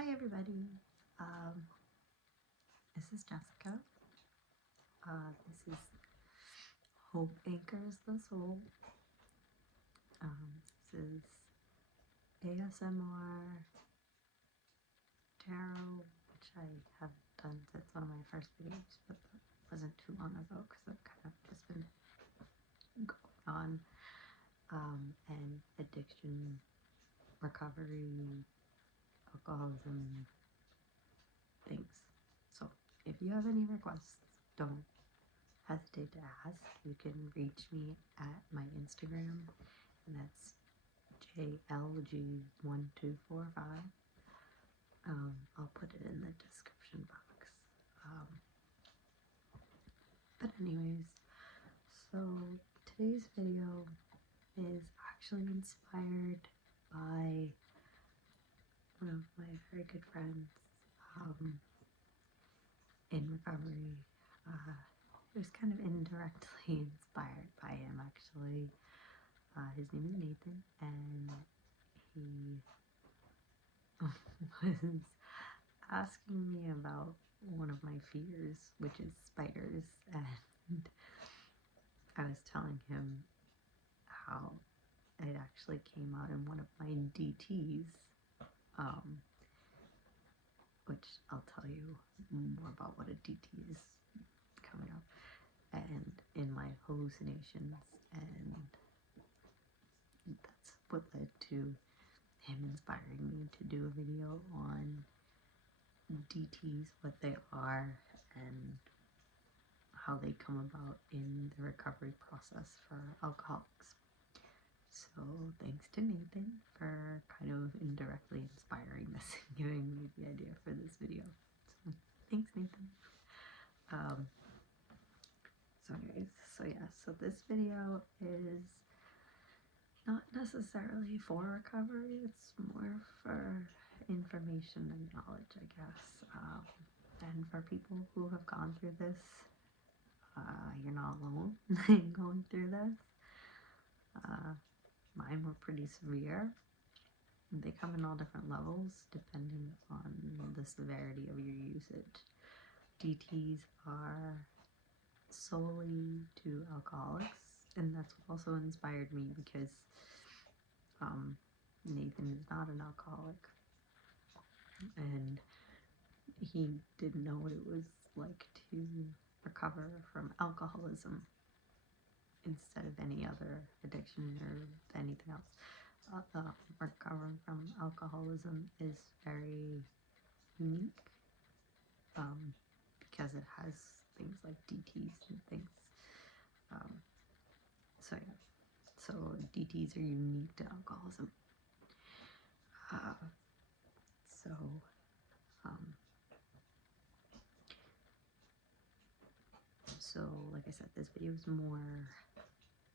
Hi everybody, this is Jessica. This is Hope Anchors the Soul. This is ASMR tarot, which I have done since one of my first videos, but that wasn't too long ago because I've kind of just been going on, and addiction, recovery, alcoholism, things. So if you have any requests, don't hesitate to ask. You can reach me at my Instagram, and that's JLG1245. I'll put it in the description box. But anyways, so today's video is actually inspired by one of my very good friends in recovery. It was kind of indirectly inspired by him, actually. His name is Nathan, and he was asking me about one of my fears, which is spiders, and I was telling him how it actually came out in one of my DTs, which I'll tell you more about what a DT is coming up, and in my hallucinations, and that's what led to him inspiring me to do a video on DTs, what they are, and how they come about in the recovery process for alcoholics. So thanks to Nathan for kind of indirectly inspiring this and giving me the idea for this video. So thanks, Nathan. So anyways, so this video is not necessarily for recovery, it's more for information and knowledge, I guess. And for people who have gone through this, you're not alone in going through this. Mine were pretty severe. They come in all different levels depending on the severity of your usage. DTs are solely to alcoholics, and that's what also inspired me because Nathan is not an alcoholic, and he didn't know what it was like to recover from alcoholism instead of any other addiction or anything else. Recovering from alcoholism is very unique because it has things like DTs and things. So DTs are unique to alcoholism. So like I said, this video is more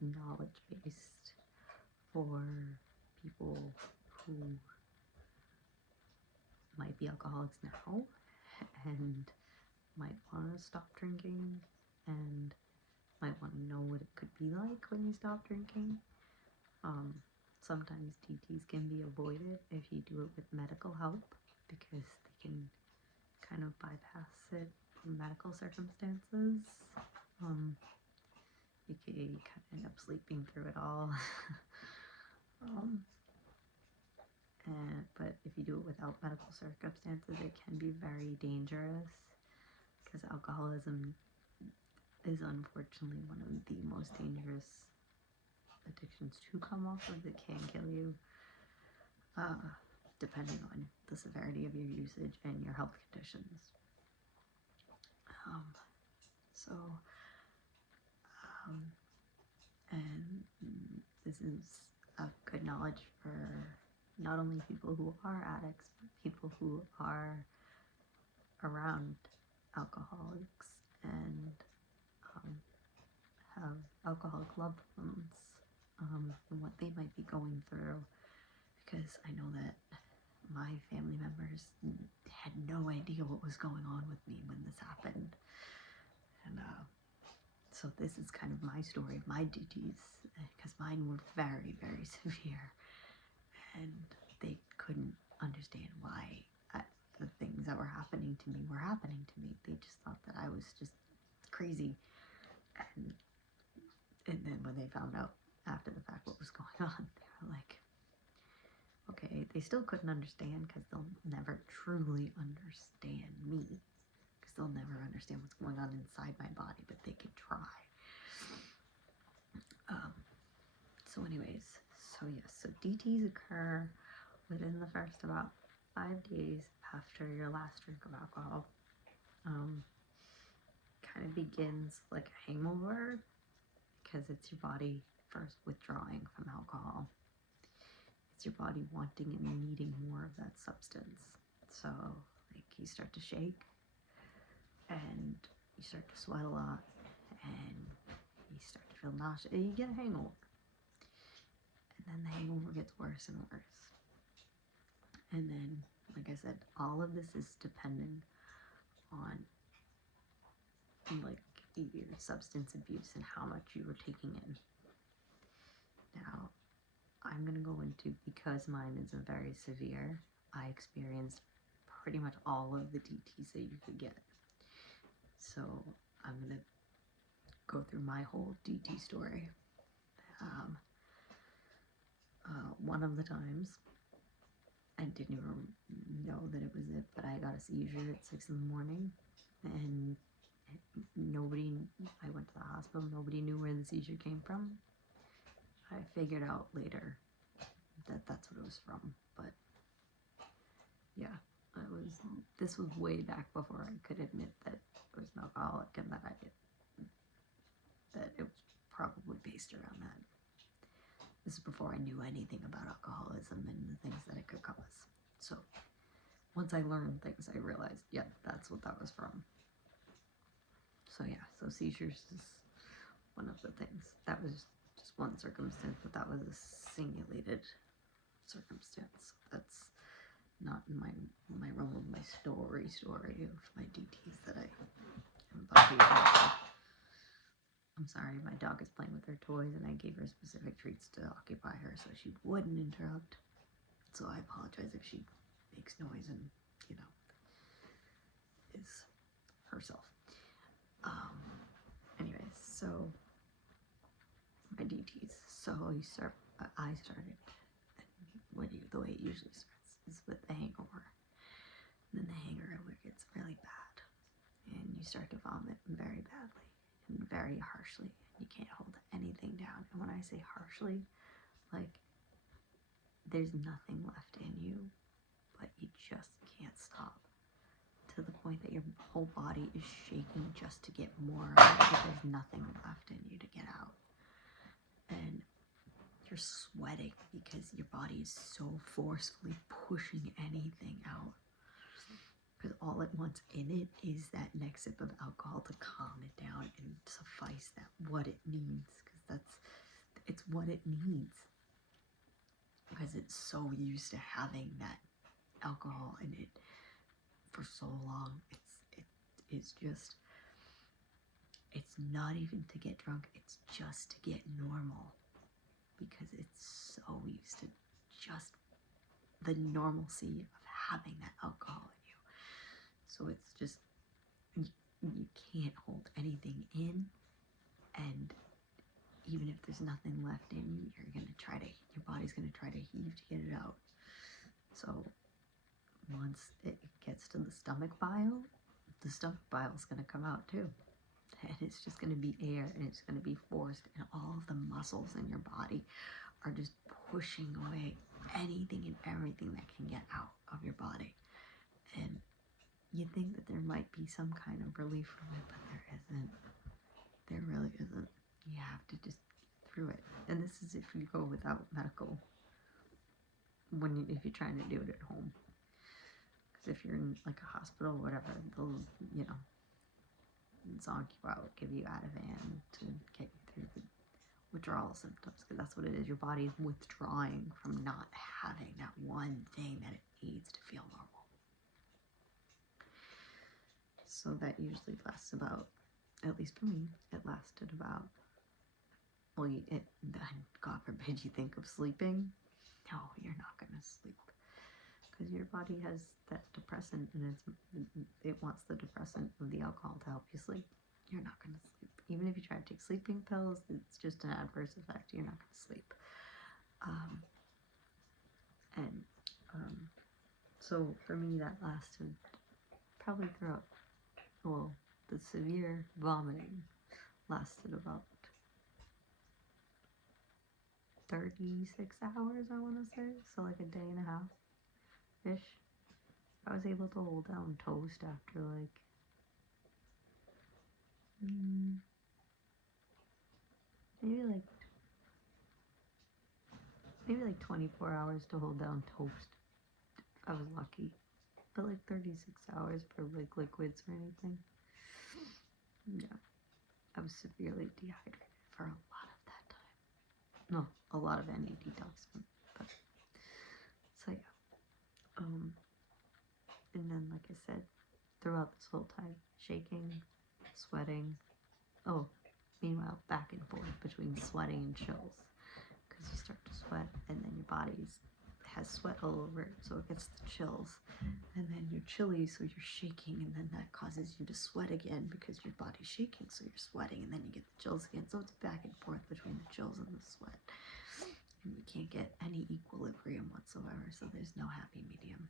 knowledge based for people who might be alcoholics now and might want to stop drinking and might want to know what it could be like when you stop drinking. Sometimes DTs can be avoided if you do it with medical help because they can kind of bypass it in medical circumstances. You kind of end up sleeping through it all. But if you do it without medical circumstances, it can be very dangerous because alcoholism is unfortunately one of the most dangerous addictions to come off of. That can kill you, depending on the severity of your usage and your health conditions. And this is a good knowledge for not only people who are addicts, but people who are around alcoholics and have alcoholic loved ones, and what they might be going through, because I know that my family members had no idea what was going on with me when this happened. And so this is kind of my story of my DTs, because mine were very, very severe, and they couldn't understand why happening to me were happening to me. They just thought that I was just crazy. And then when they found out after the fact what was going on, they were like, okay, they still couldn't understand because they'll never truly understand me. Because they'll never understand what's going on inside my body, but they could try. So anyways, so yes, so DTs occur within the first about 5 days after your last drink of alcohol. Kind of begins like a hangover because it's your body first withdrawing from alcohol. It's your body wanting and needing more of that substance. So like you start to shake and you start to sweat a lot and you start to feel nauseous and you get a hangover. And then the hangover gets worse and worse. And then, like I said, all of this is depending on like your substance abuse and how much you were taking in. Now, I'm going to go into, because mine is a very severe, I experienced pretty much all of the DTs that you could get. So I'm going to go through my whole DT story. One of the times, I didn't even know that it was it, but I got a seizure at 6 in the morning, and I went to the hospital, nobody knew where the seizure came from. I figured out later that that's what it was from, but yeah, this was way back before I could admit that I was an alcoholic and that it was probably based around that. This is before I knew anything about alcoholism and the things that it could cause. So once I learned things, I realized, yeah, that's what that was from. So yeah, so seizures is one of the things. That was just one circumstance, but that was a simulated circumstance. That's not in my realm of my story of my DTs that I am about to use. I'm sorry, my dog is playing with her toys and I gave her specific treats to occupy her so she wouldn't interrupt. So I apologize if she makes noise and, is herself. Anyways, so my DTs. So I started, the way it usually starts is with the hangover. And then the hangover gets really bad and you start to vomit very badly and very harshly. You can't hold anything down. And when I say harshly, like there's nothing left in you, but you just can't stop, to the point that your whole body is shaking just to get more out, but there's nothing left in you to get out. And you're sweating because your body is so forcefully pushing anything out. Because all it wants in it is that next sip of alcohol to calm it down and suffice that what it needs. Because it's what it needs. Because it's so used to having that alcohol in it for so long. It's not even to get drunk, it's just to get normal. Because it's so used to just the normalcy of having that alcohol in you. So it's just, you can't hold anything in, and even if there's nothing left in you, your body's gonna try to heave to get it out. So once it gets to the stomach bile is gonna come out too. And it's just gonna be air, and it's gonna be forced, and all of the muscles in your body are just pushing away anything and everything that can get out of your body. And you think that there might be some kind of relief from it, but there isn't. There really isn't. You have to just get through it. And this is if you go without medical, if you're trying to do it at home. Because if you're in like a hospital or whatever, they'll, zonk you out, give you Ativan to get you through the withdrawal symptoms, because that's what it is. Your body is withdrawing from not having that one thing that it needs to feel normal. So that usually lasts about, at least for me, it lasted about, God forbid you think of sleeping. No, you're not going to sleep. because your body has that depressant, and it wants the depressant of the alcohol to help you sleep. You're not going to sleep. Even if you try to take sleeping pills, it's just an adverse effect. You're not going to sleep. So for me, that lasted probably throughout, well, the severe vomiting lasted about 36 hours, I want to say. So like a day and a half-ish. I was able to hold down toast after like maybe like 24 hours to hold down toast. I was lucky. But like 36 hours for like liquids or anything. Yeah. I was severely dehydrated for a lot of that time. No, a lot of any detoxing. But so yeah. And then like I said, throughout this whole time, shaking, sweating. Oh, meanwhile, back and forth between sweating and chills. Because you start to sweat and then your body has sweat all over it, so it gets the chills. And then you're chilly, so you're shaking, and then that causes you to sweat again because your body's shaking, so you're sweating, and then you get the chills again. So it's back and forth between the chills and the sweat. And you can't get any equilibrium whatsoever, so there's no happy medium.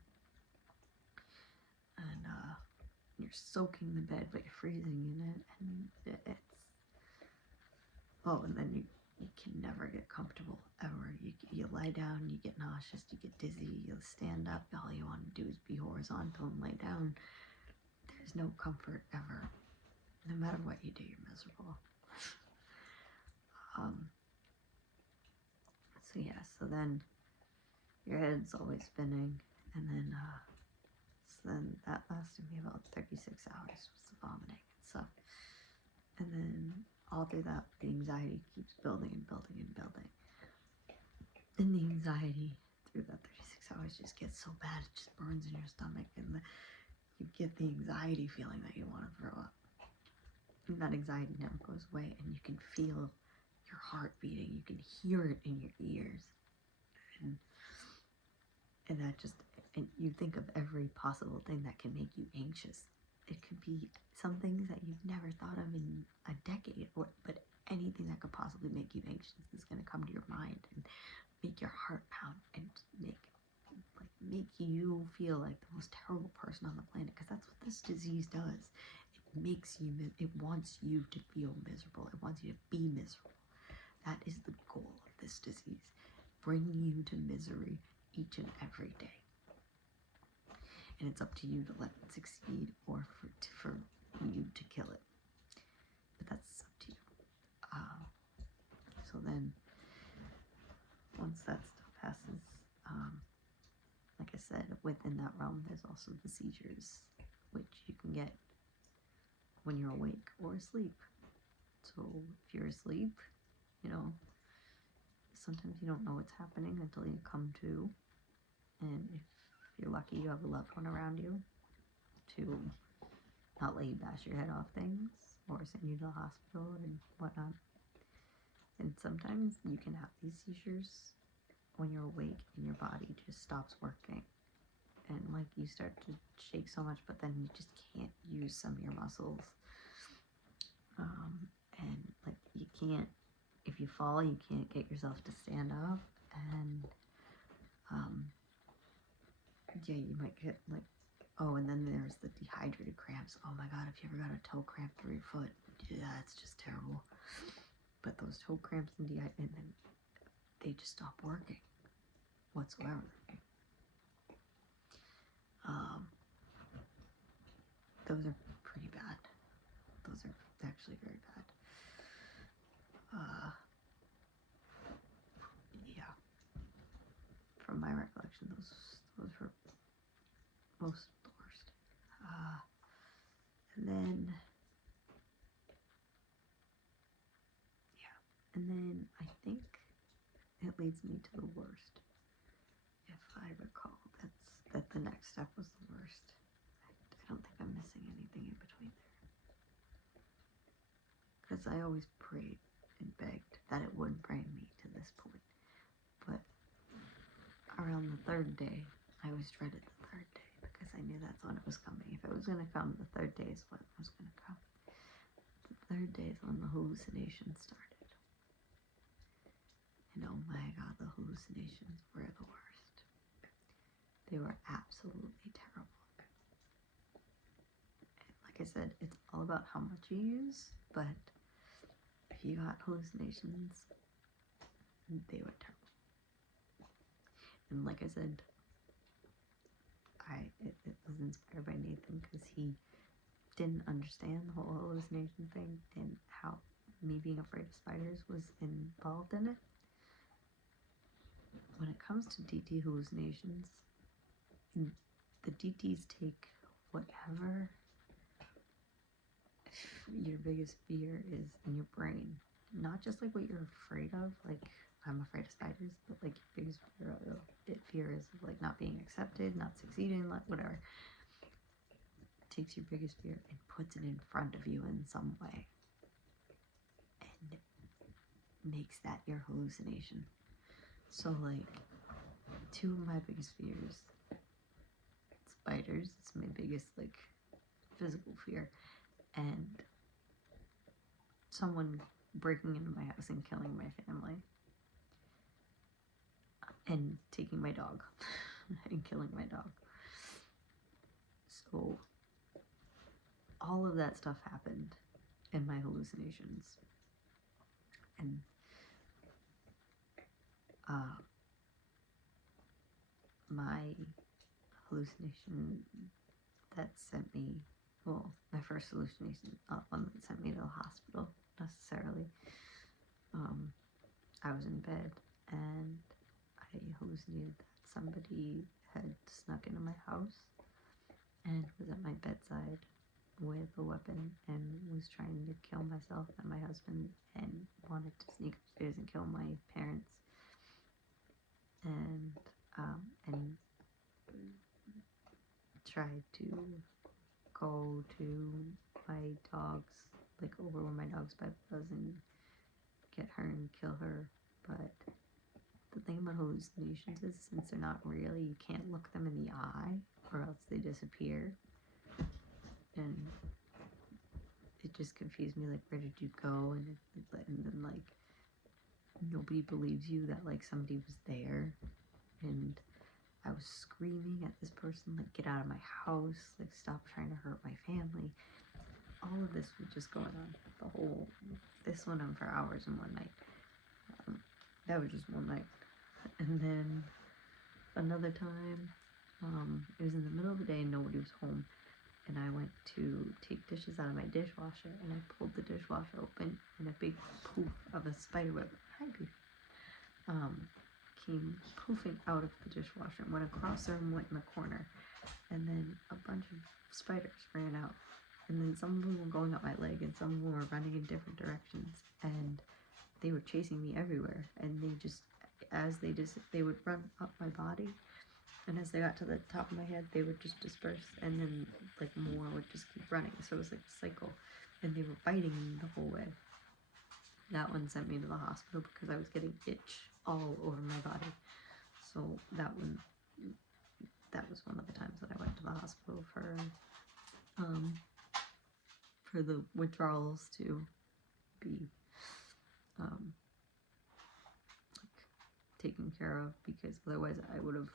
And you're soaking the bed, but you're freezing in it, and it's... Oh, and then you can never get comfortable, ever. You lie down, you get nauseous, you get dizzy, you'll stand up, all you want to do is be horizontal and lay down. There's no comfort, ever. No matter what you do, you're miserable. So yeah, so then your head's always spinning, and then that lasted me about 36 hours, was the vomiting and stuff. And then all through that, the anxiety keeps building and building and building. And the anxiety through that 36 hours just gets so bad, it just burns in your stomach, and you get the anxiety feeling that you want to throw up. And that anxiety never goes away, and you can feel your heart beating, you can hear it in your ears. And that just, and you think of every possible thing that can make you anxious. It could be some things that you've never thought of in a decade, but anything that could possibly make you anxious is going to come to your mind and make your heart pound and make you feel like the most terrible person on the planet, because that's what this disease does. It wants you to feel miserable. It wants you to be miserable. That is the goal of this disease. Bring you to misery each and every day. And it's up to you to let it succeed or for you to kill it. But that's up to you. So then, once that stuff passes, like I said, within that realm, there's also the seizures, which you can get when you're awake or asleep. So if you're asleep, sometimes you don't know what's happening until you come to. And if you're lucky, you have a loved one around you to not let you bash your head off things or send you to the hospital and whatnot. And sometimes you can have these seizures when you're awake and your body just stops working. And like you start to shake so much, but then you just can't use some of your muscles. And like you can't, if you fall, you can't get yourself to stand up. And yeah, you might get like, and then there's the dehydrated cramps. Oh my god, if you ever got a toe cramp through your foot, yeah, it's just terrible. But those toe cramps and then they just stop working whatsoever. Those are pretty bad. Those are actually very bad. Yeah. From my recollection, those were most the worst. And then I think it leads me to the worst. If I recall, that the next step was the worst. I don't think I'm missing anything in between there. Because I always prayed and begged that it wouldn't bring me to this point. But around the third day, I was always dreaded the third day because I knew that's when it was coming. If it was going to come, the third day is when it was going to come. The third day is when the hallucinations started. And oh my god, the hallucinations were the worst. They were absolutely terrible. And like I said, it's all about how much you use, but if you got hallucinations, they were terrible. And like I said, it was inspired by Nathan because he didn't understand the whole hallucination thing and how me being afraid of spiders was involved in it. When it comes to DT hallucinations, the DTs take whatever your biggest fear is in your brain. Not just like what you're afraid of, like I'm afraid of spiders, but like your biggest fear is of like not being accepted, not succeeding, like whatever. Takes your biggest fear and puts it in front of you in some way and makes that your hallucination. So like two of my biggest fears, spiders, it's my biggest like physical fear, and someone breaking into my house and killing my family and taking my dog and killing my dog. So all of that stuff happened in my hallucinations. And my hallucination that sent me, well, my first hallucination, one that sent me to the hospital necessarily. I was in bed and I hallucinated that somebody had snuck into my house and was at my bedside with a weapon and was trying to kill myself and my husband and wanted to sneak upstairs and kill my parents. And tried to go to my dog's, like over where my dog's bed was and get her and kill her. But the thing about hallucinations is, since they're not real, you can't look them in the eye or else they disappear. And it just confused me, like, where did you go? And then like nobody believes you that like somebody was there. And I was screaming at this person, like, get out of my house, like, stop trying to hurt my family. All of this was just going on. This went on for hours in one night. That was just one night. And then another time, it was in the middle of the day and nobody was home. And I went to take dishes out of my dishwasher and I pulled the dishwasher open and a big poof of a spider web, came poofing out of the dishwasher and went across there and went in the corner. And then a bunch of spiders ran out. And then some of them were going up my leg and some of them were running in different directions. And they were chasing me everywhere. And they just, they would run up my body. And as they got to the top of my head, they would just disperse. And then like more would just keep running. So it was like a cycle. And they were biting me the whole way. That one sent me to the hospital because I was getting itch all over my body. So that was one of the times that I went to the hospital for the withdrawals to be taken care of, because otherwise I would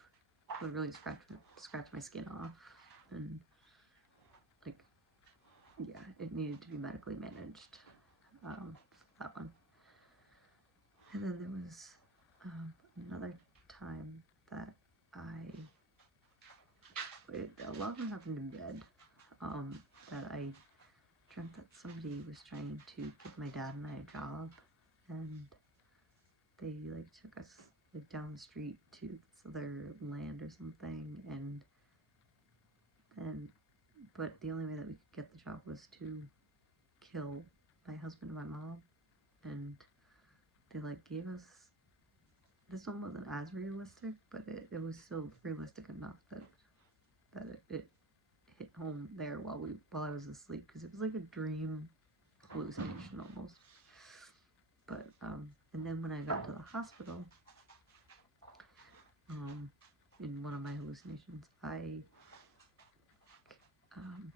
really scratch my skin off, and like, yeah, it needed to be medically managed. That one. And then there was another time that a lot of them happened in bed, that I dreamt that somebody was trying to give my dad and I a job, and they like took us like down the street to this other land or something, and then, but the only way that we could get the job was to kill my husband and my mom, and they like gave us, this one wasn't as realistic, but it was still realistic enough that it hit home there while I was asleep, because it was like a dream hallucination almost. But and then when I got to the hospital, in one of my hallucinations, um,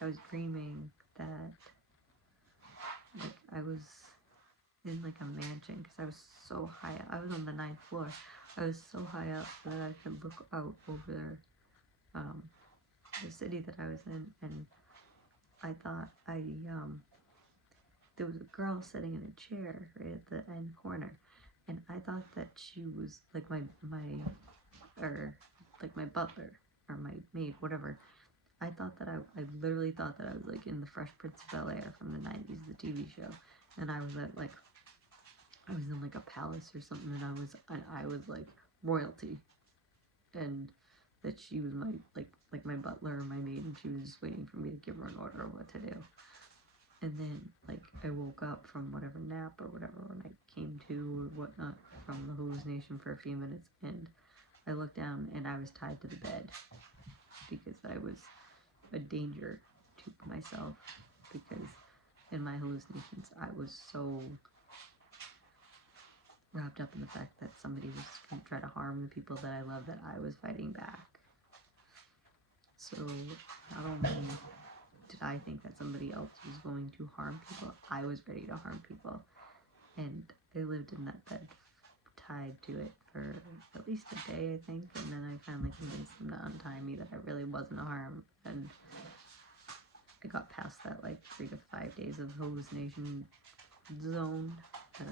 I was dreaming that, like, I was in, like, a mansion, because I was so high up. I was on the 9th floor. I was so high up that I could look out over, the city that I was in, and I thought there was a girl sitting in a chair right at the end corner, and I thought that she was, like, or, like, my butler, or my maid, whatever. I literally thought that I was, like, in the Fresh Prince of Bel-Air from the 90s, the TV show, and I was in, like, a palace or something, and I was, like, royalty, and that she was my, like my butler or my maid, and she was just waiting for me to give her an order of what to do. And then, like, I woke up from whatever nap or whatever when I came to or whatnot from the hallucination for a few minutes, and I looked down and I was tied to the bed because I was a danger to myself, because in my hallucinations I was so wrapped up in the fact that somebody was going to try to harm the people that I love that I was fighting back. So not only did I think that somebody else was going to harm people, I was ready to harm people. And I lived in that bed tied to it for at least a day, I think, and then I finally convinced them to untie me, that I really wasn't a harm, and I got past that, like, 3 to 5 days of hallucination zone, that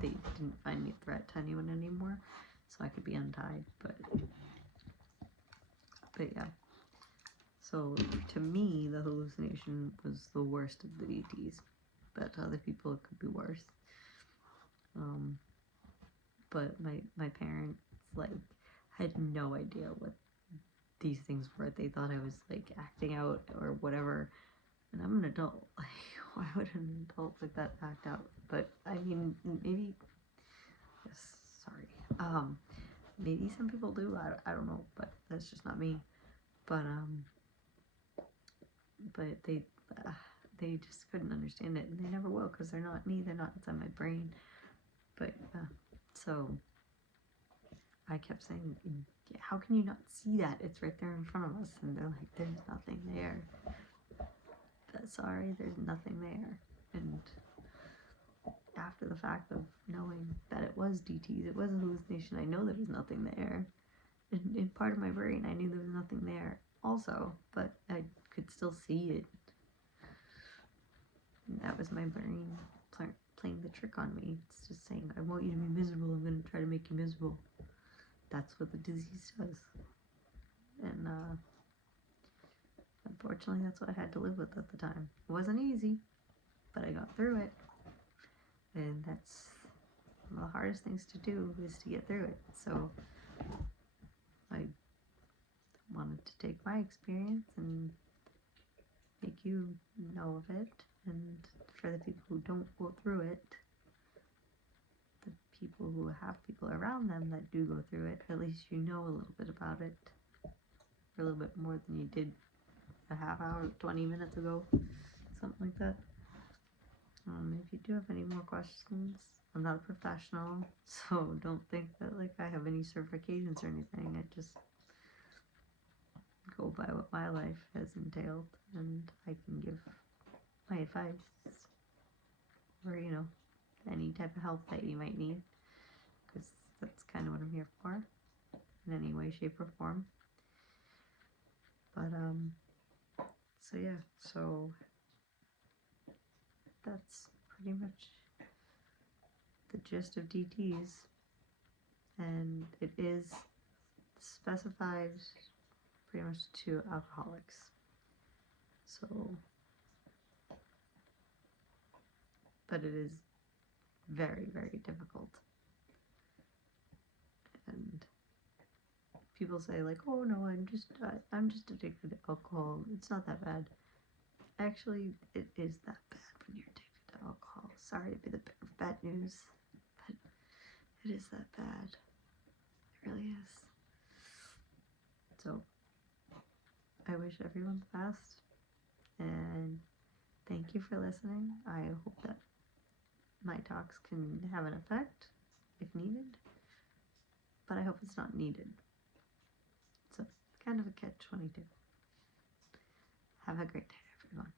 they didn't find me a threat to anyone anymore, so I could be untied. But yeah, so to me the hallucination was the worst of the DTs, but to other people it could be worse. But my parents, like, had no idea what these things were. They thought I was, like, acting out or whatever, and I'm an adult. Like, why would an adult like that act out? But I mean, maybe, yes, sorry, maybe some people do. I don't know, but that's just not me. But they just couldn't understand it, and they never will, because they're not me. They're not inside my brain. But so I kept saying, how can you not see that? It's right there in front of us. And they're like, there's nothing there. Sorry, there's nothing there. And after the fact of knowing that it was DTs, it was a hallucination, I know there was nothing there. In part of my brain, I knew there was nothing there also, but I could still see it. And that was my brain playing the trick on me. It's just saying, I want you to be miserable, I'm going to try to make you miserable. That's what the disease does. And unfortunately, that's what I had to live with at the time. It wasn't easy, but I got through it. And that's one of the hardest things to do, is to get through it. So I wanted to take my experience and make you know of it. And for the people who don't go through it, the people who have people around them that do go through it, at least you know a little bit about it. A little bit more than you did a half hour, 20 minutes ago, something like that. If you do have any more questions, I'm not a professional, so don't think that, like, I have any certifications or anything. I just go by what my life has entailed, and I can give my advice, or, you know, any type of help that you might need, because that's kind of what I'm here for, in any way, shape, or form. But so yeah, so that's pretty much the gist of DTs, and it is specified pretty much to alcoholics. So, but it is very, very difficult. And people say, like, oh no, I'm just addicted to alcohol. It's not that bad. Actually, it is that bad when you're addicted to alcohol. Sorry to be the bad news, but it is that bad. It really is. So, I wish everyone the best, and thank you for listening. I hope that my talks can have an effect if needed. but I hope it's not needed. So, kind of a catch-22. Have a great day, everyone.